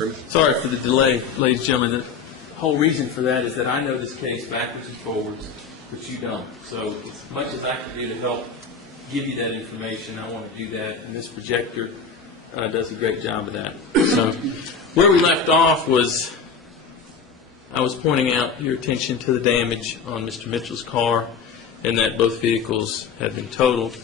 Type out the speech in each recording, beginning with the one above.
Sorry for the delay, ladies and gentlemen. The whole reason for that is that I know this case backwards and forwards, but you don't. So as much as I can do to help give you that information, I want to do that, and this projector does a great job of that. So where we left off was I was pointing out your attention to the damage on Mr. Mitchell's car and that both vehicles had been totaled.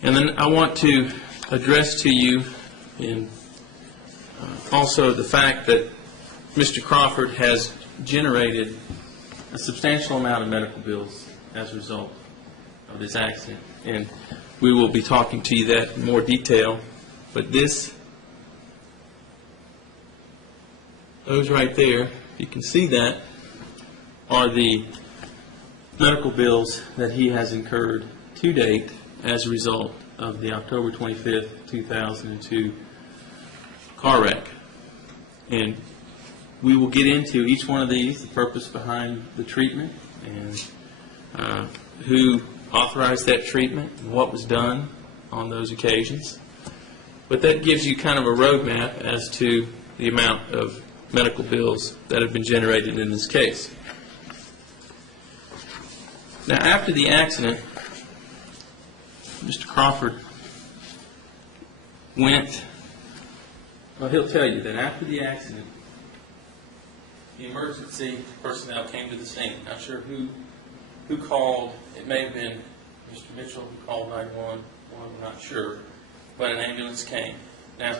And then I want to address to you in also the fact that Mr. Crawford has generated a substantial amount of medical bills as a result of this accident. And we will be talking to you that in more detail. But those right there, you can see that, are the medical bills that he has incurred to date as a result of the October 25th, 2002 car wreck. And we will get into each one of these, the purpose behind the treatment, and who authorized that treatment, and what was done on those occasions. But that gives you kind of a roadmap as to the amount of medical bills that have been generated in this case. Now, after the accident, Mr. Crawford went, well, he'll tell you that after the accident, the emergency personnel came to the scene. Not sure who called. It may have been Mr. Mitchell who called 911. I'm not sure. But an ambulance came. Now,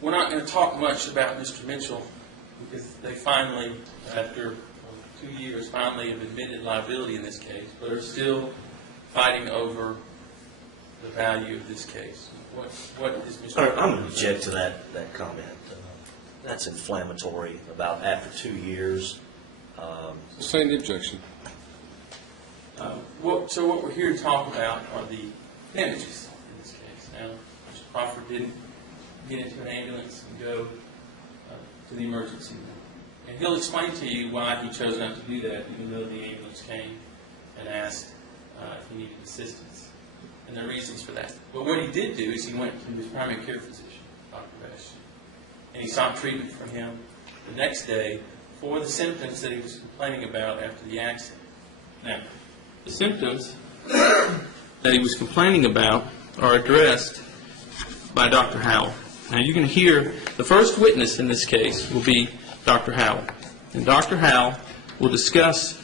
we're not going to talk much about Mr. Mitchell because they finally, after 2 years, finally have admitted liability in this case, but are still fighting over the value of this case. What is Mr. I'm going to object to that comment. That's inflammatory. About after 2 years. Sustain the objection. So what we're here to talk about are the damages in this case. Now, Mr. Crawford didn't get into an ambulance and go to the emergency room. And he'll explain to you why he chose not to do that, even though the ambulance came and asked if he needed assistance. And there are reasons for that. But what he did do is he went to his primary care physician, Dr. Bastian, and he sought treatment from him the next day for the symptoms that he was complaining about after the accident. Now, the symptoms that he was complaining about are addressed by Dr. Howell. Now, you're going to hear the first witness in this case will be Dr. Howell. And Dr. Howell will discuss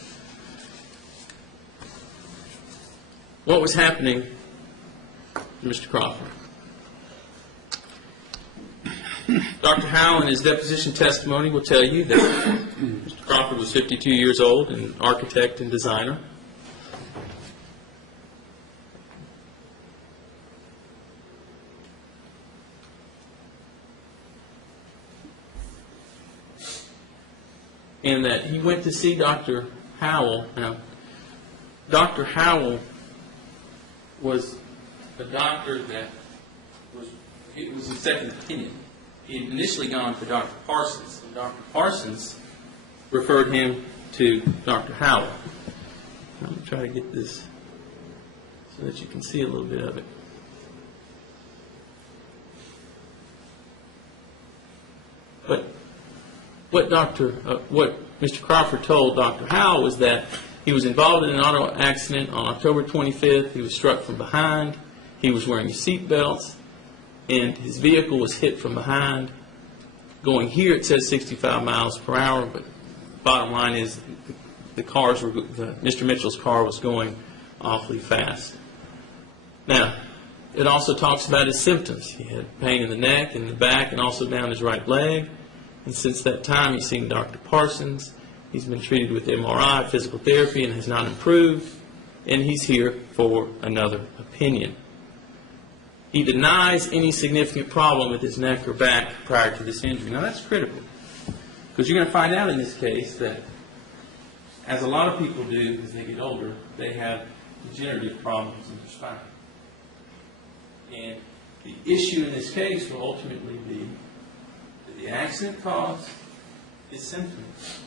what was happening to Mr. Crawford. Dr. Howell, in his deposition testimony, will tell you that Mr. Crawford was 52 years old, an architect and designer. And that he went to see Dr. Howell. Now, Dr. Howell was a doctor that it was a second opinion. He had initially gone to Dr. Parsons, and Dr. Parsons referred him to Dr. Howell. I'm going to try to get this so that you can see a little bit of it. But what Mr. Crawford told Dr. Howell was that he was involved in an auto accident on October 25th. He was struck from behind. He was wearing seat belts, and his vehicle was hit from behind. Going here, it says 65 miles per hour, but bottom line is Mr. Mitchell's car was going awfully fast. Now, it also talks about his symptoms. He had pain in the neck and the back and also down his right leg. And since that time, he's seen Dr. Parsons. He's been treated with MRI, physical therapy, and has not improved. And he's here for another opinion. He denies any significant problem with his neck or back prior to this injury. Now, that's critical, because you're going to find out in this case that, as a lot of people do as they get older, they have degenerative problems in their spine. And the issue in this case will ultimately be, did the accident cause his symptoms,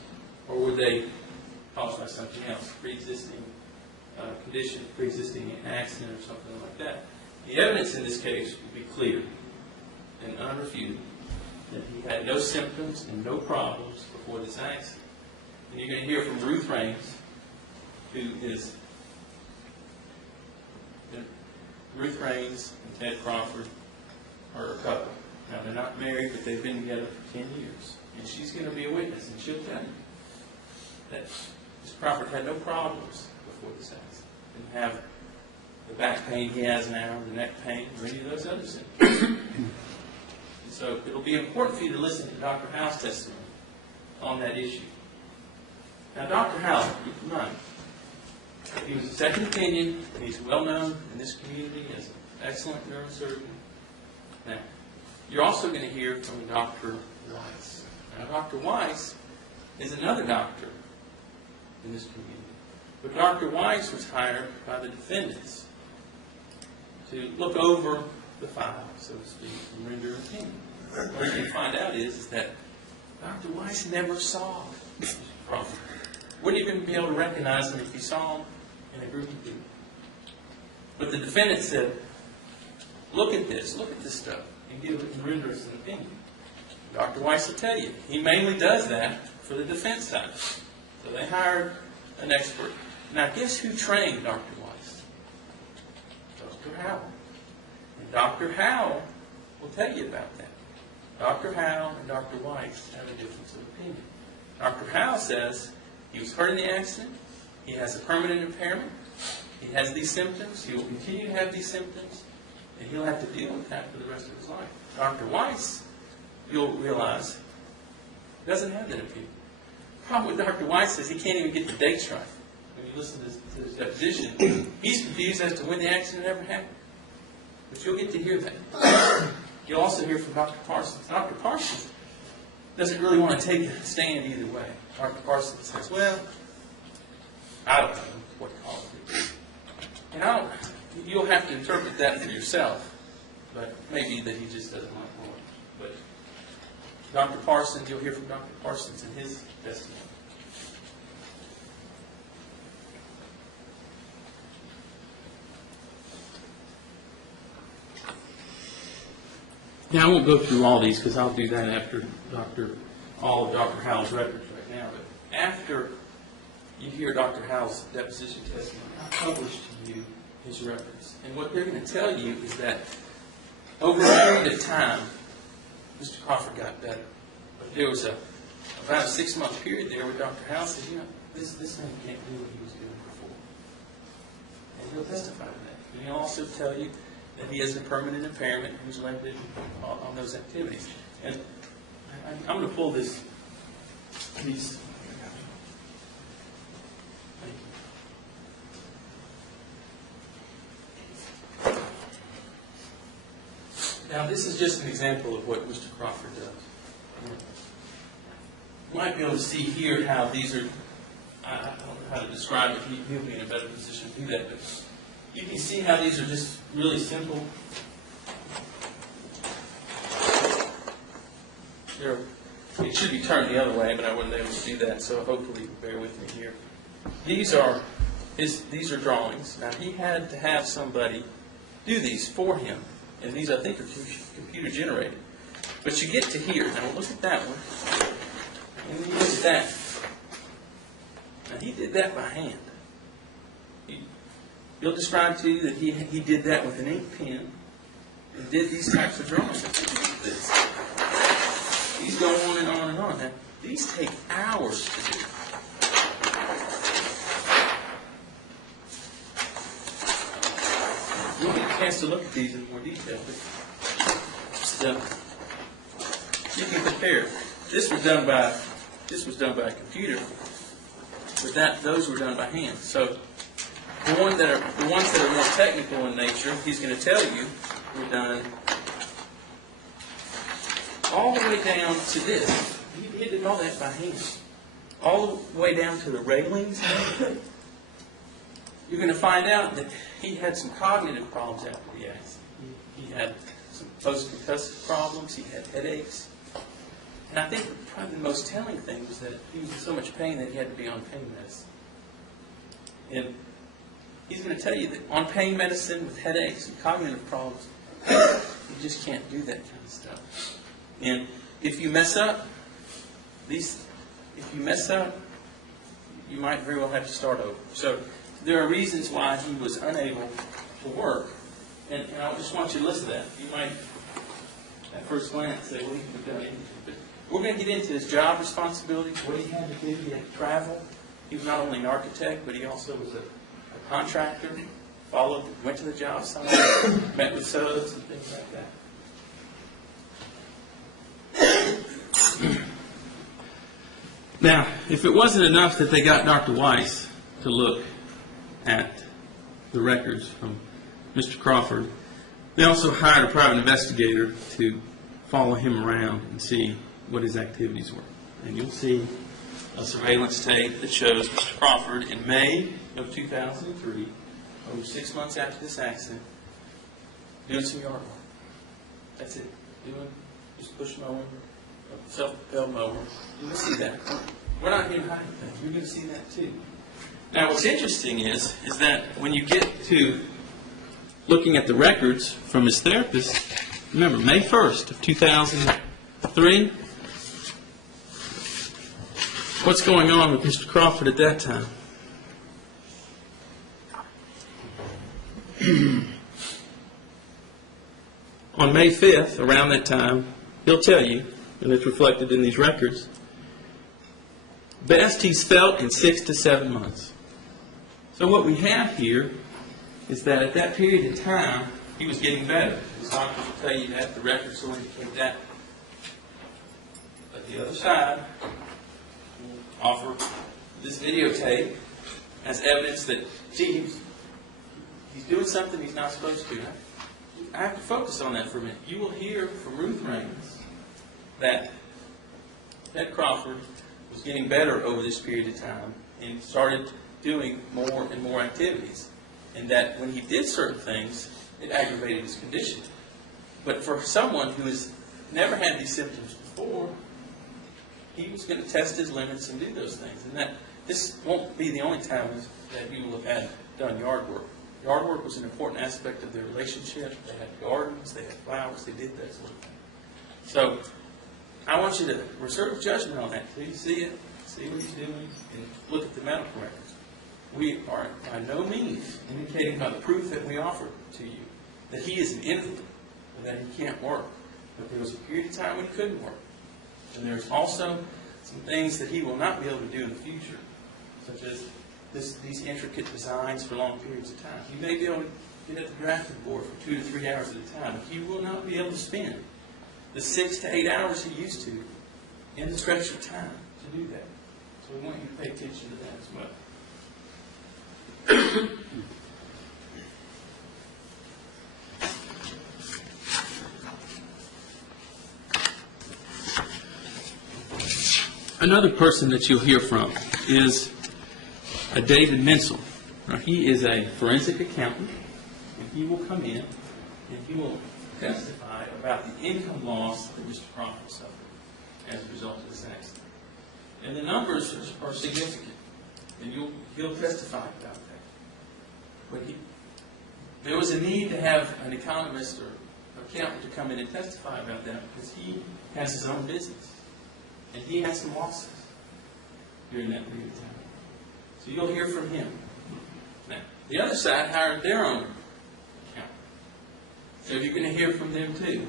or were they caused by something else, pre-existing condition, pre-existing accident, or something like that? The evidence in this case will be clear and unrefuted that he had no symptoms and no problems before this accident. And you're going to hear from Ruth Raines, who is Ruth Raines and Ted Crawford are a couple. Now, they're not married, but they've been together for 10 years. And she's going to be a witness, and she'll tell you that Mr. Crawford had no problems before this accident. Didn't have the back pain he has now, the neck pain, or any of those other symptoms. So it'll be important for you to listen to Dr. Howe's testimony on that issue. Now, Dr. Howe, keep in mind, he was a second opinion, and he's well known in this community as an excellent neurosurgeon. Now, you're also going to hear from Dr. Weiss. Now, Dr. Weiss is another doctor in this community. But Dr. Weiss was hired by the defendants to look over the file, so to speak, and render an opinion. What you can find out is that Dr. Weiss never saw Mr. Crawford. Wouldn't even be able to recognize him if you saw him in a group of people. But the defendant said, look at this stuff, and give it and render us an opinion. Dr. Weiss will tell you, he mainly does that for the defense side. So they hired an expert. Now, guess who trained Dr. Weiss? Dr. Howe. And Dr. Howe will tell you about that. Dr. Howe and Dr. Weiss have a difference of opinion. Dr. Howe says he was hurt in the accident, he has a permanent impairment, he has these symptoms, he will continue to have these symptoms, and he'll have to deal with that for the rest of his life. Dr. Weiss, you'll realize, doesn't have that opinion. The problem with Dr. Weiss is he can't even get the dates right. When you listen to his deposition, he's confused as to when the accident ever happened. But you'll get to hear that. You'll also hear from Dr. Parsons. Dr. Parsons doesn't really want to take a stand either way. Dr. Parsons says, well, I don't know what caused it. And you'll have to interpret that for yourself, but maybe that he just doesn't like lawyers. But Dr. Parsons, you'll hear from Dr. Parsons in his testimony. Now, I won't go through all these because I'll do that after all of Dr. Howe's records right now. But after you hear Dr. Howe's deposition testimony, I published to you his records. And what they're going to tell you is that over a period of time, Mr. Crawford got better. But there was about a 6-month period there where Dr. Howe said, this man can't do what he was doing before. And he'll testify to that. And he'll also tell you that he has a permanent impairment and he's limited on those activities. And I'm going to pull this piece. Now, this is just an example of what Mr. Crawford does. You might be able to see here how these are, I don't know how to describe it, he'll be in a better position to do that, but you can see how these are just really simple. It should be turned the other way, but I wasn't able to do that, so hopefully you bear with me here. These are drawings. Now, he had to have somebody do these for him. And these, I think, are computer generated. But you get to here. Now, look at that one. And you look at that. Now, he did that by hand. He'll describe to you that he did that with an ink pen and did these types of drawings. These go on and on and on. Now, these take hours to do. You'll get a chance to look at these in more detail, but just, you can compare. This was done by a computer, but those were done by hand. So the ones that are more technical in nature, he's going to tell you, were done all the way down to this. He did all that by hand, all the way down to the railings. You're going to find out that he had some cognitive problems after the accident. He had some post-concussive problems. He had headaches. And I think probably the most telling thing was that he was in so much pain that he had to be on pain medicine. And he's going to tell you that on pain medicine with headaches and cognitive problems, you just can't do that kind of stuff. And if you mess up, you might very well have to start over. So there are reasons why he was unable to work. And I just want you to listen to that. You might, at first glance, say, well, he could have done anything. But we're going to get into his job responsibilities, what he had to do. He had to travel. He was not only an architect, but he also was a contractor. Went to the job site, met with subs and things like that. Now, if it wasn't enough that they got Dr. Weiss to look at the records from Mr. Crawford, they also hired a private investigator to follow him around and see what his activities were. And you'll see a surveillance tape that shows Mr. Crawford in May of 2003, over 6 months after this accident, doing some yard work. That's it. Just push mower, self-propelled mower. You're going to see that. We're not here hiding things. You're going to see that too. Now, what's interesting is that when you get to looking at the records from his therapist, remember, May 1st of 2003, what's going on with Mr. Crawford at that time? On May 5th, around that time, he'll tell you, and it's reflected in these records, best he's felt in 6 to 7 months. So what we have here is that at that period of time, he was getting better. The doctors will tell you that, the records will indicate that. But the other side will offer this videotape as evidence that, gee, he's doing something he's not supposed to. I have to focus on that for a minute. You will hear from Ruth Raines that Ted Crawford was getting better over this period of time and started doing more and more activities. And that when he did certain things, it aggravated his condition. But for someone who has never had these symptoms before, he was going to test his limits and do those things. And that this won't be the only time that he will have had done yard work. Yard work was an important aspect of their relationship. They had gardens, they had flowers, they did that sort of thing. So I want you to reserve judgment on that until you see it, see what he's doing, and look at the medical records. We are by no means indicating by the proof that we offer to you that he is an invalid or that he can't work. But there was a period of time when he couldn't work. And there's also some things that he will not be able to do in the future, such as these intricate designs for long periods of time. You may be able to get at the drafting board for 2 to 3 hours at a time, but you will not be able to spend the 6 to 8 hours he used to in the stretch of time to do that. So we want you to pay attention to that as well. Another person that you'll hear from is a David Menzel. Now, he is a forensic accountant, and he will come in and he will testify about the income loss that Mr. Crawford suffered as a result of this accident. And the numbers are significant, and he'll testify about that. But there was a need to have an economist or accountant to come in and testify about that because he has his own business, and he had some losses during that period of time. So you'll hear from him. Now, the other side hired their own accountant. So you're going to hear from them too.